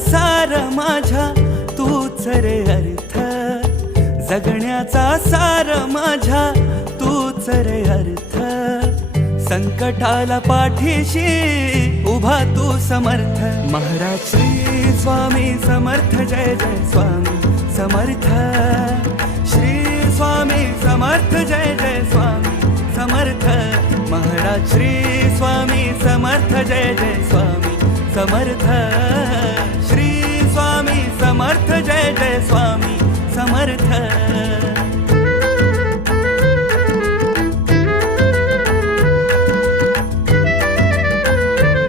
सार माझ्या तूच रे अर्थ, जगण्याचा सार माझ्या तूच रे अर्थ, संकटाला पाठीशी उभा तू समर्थ। महाराज श्री स्वामी समर्थ, जय जय स्वामी समर्थ, श्री स्वामी समर्थ, जय जय स्वामी समर्थ। महाराज श्री स्वामी समर्थ, जय जय स्वामी समर्थ, श्री स्वामी समर्थ, जय जय स्वामी समर्थ।